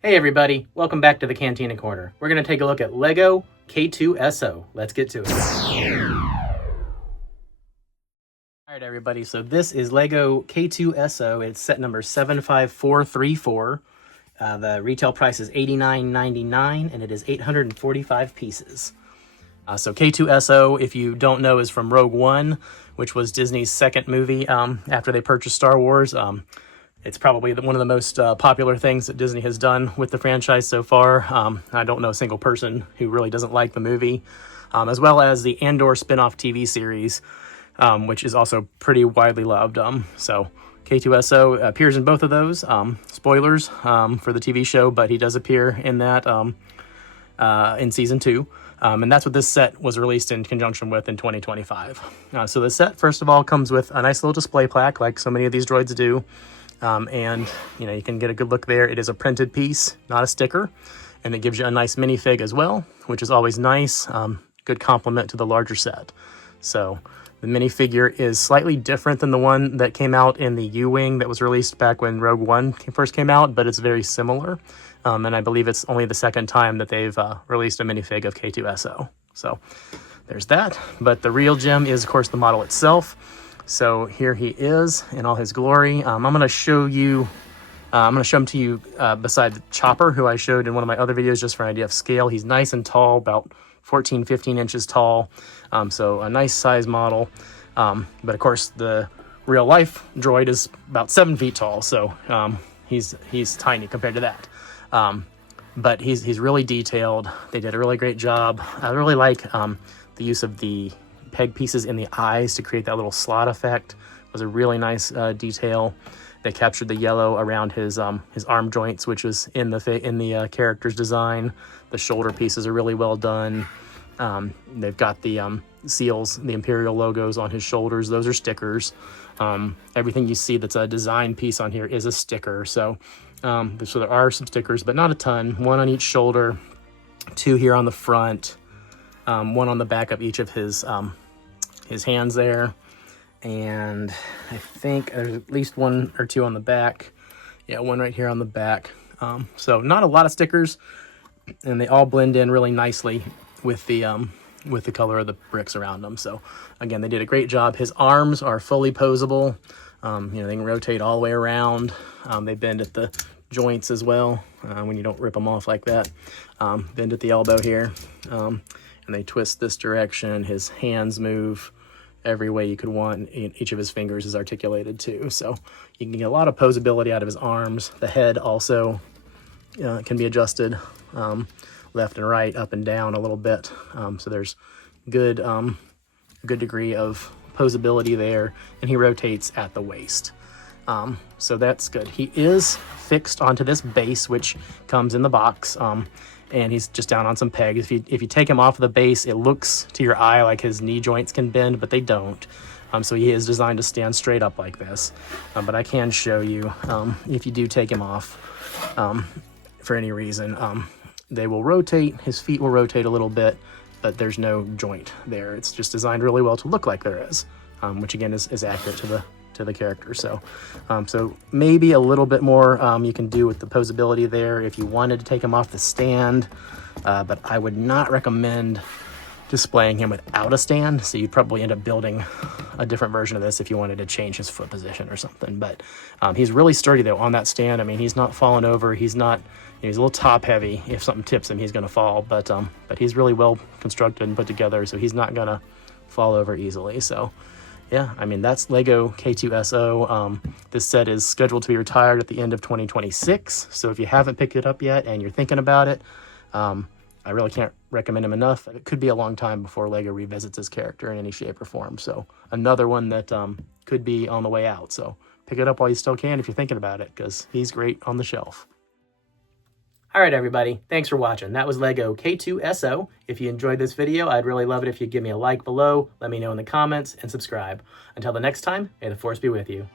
Hey everybody, welcome back to the Cantina Corner. We're going to take a look at LEGO K2-SO. Let's get to it. Alright everybody, so this is LEGO K2-SO. It's set number 75434. The retail price is $89.99 and it is 845 pieces. So K2-SO, if you don't know, is from Rogue One, which was Disney's second movie after they purchased Star Wars. It's probably one of the most popular things that Disney has done with the franchise so far. I don't know a single person who really doesn't like the movie, as well as the Andor spin-off TV series, which is also pretty widely loved. So K2-SO appears in both of those. Spoilers for the TV show, but he does appear in that in season 2. And that's what this set was released in conjunction with in 2025. So the set, first of all, comes with a nice little display plaque, like so many of these droids do. And, you can get a good look there. It is a printed piece, not a sticker. And it gives you a nice minifig as well, which is always nice. Good complement to the larger set. So the minifigure is slightly different than the one that came out in the U-Wing that was released back when Rogue One first came out, but it's very similar. And I believe it's only the second time that they've released a minifig of K2-SO. So there's that. But the real gem is, of course, the model itself. So here he is in all his glory. I'm going to show you, him to you beside the Chopper, who I showed in one of my other videos just for an idea of scale. He's nice and tall, about 14, 15 inches tall. So a nice size model. But of course, the real life droid is about 7 feet tall. So he's tiny compared to that. But he's really detailed. They did a really great job. I really like the use of the peg pieces in the eyes to create that little slot effect. It was a really nice detail. They captured the yellow around his arm joints, which was in the character's design. The shoulder pieces are really well done. They've got the seals, the Imperial logos on his shoulders. Those are stickers. Everything you see that's a design piece on here is a sticker. So there are some stickers, but not a ton. One on each shoulder, 2 here on the front, 1 on the back of each of his hands there, and I think there's at least 1 or 2 on the back. Yeah, 1 right here on the back. So not a lot of stickers, and they all blend in really nicely with the color of the bricks around them. So again, they did a great job. His arms are fully posable. They can rotate all the way around. They bend at the joints as well when you don't rip them off like that. Bend at the elbow here. And they twist this direction. His hands move every way you could want. Each of his fingers is articulated too. So you can get a lot of posability out of his arms. The head also can be adjusted left and right, up and down a little bit. So there's good degree of posability there. And he rotates at the waist. So that's good. He is fixed onto this base, which comes in the box. And he's just down on some pegs. If you take him off the base, it looks to your eye like his knee joints can bend, but they don't. So he is designed to stand straight up like this. But I can show you, if you do take him off for any reason, they will rotate. His feet will rotate a little bit, but there's no joint there. It's just designed really well to look like there is, which again is accurate to the character. So maybe a little bit more you can do with the posability there if you wanted to take him off the stand, but I would not recommend displaying him without a stand. So you'd probably end up building a different version of this if you wanted to change his foot position or something. But he's really sturdy though on that stand. I mean, he's not falling over. He's a little top heavy. If something tips him, he's going to fall, but he's really well constructed and put together, so he's not going to fall over easily. So yeah, I mean, that's LEGO K2-SO. This set is scheduled to be retired at the end of 2026. So if you haven't picked it up yet and you're thinking about it, I really can't recommend him enough. It could be a long time before LEGO revisits this character in any shape or form. So another one that could be on the way out. So pick it up while you still can if you're thinking about it, because he's great on the shelf. All right, everybody. Thanks for watching. That was LEGO K2-SO. If you enjoyed this video, I'd really love it if you'd give me a like below, let me know in the comments, and subscribe. Until the next time, may the Force be with you.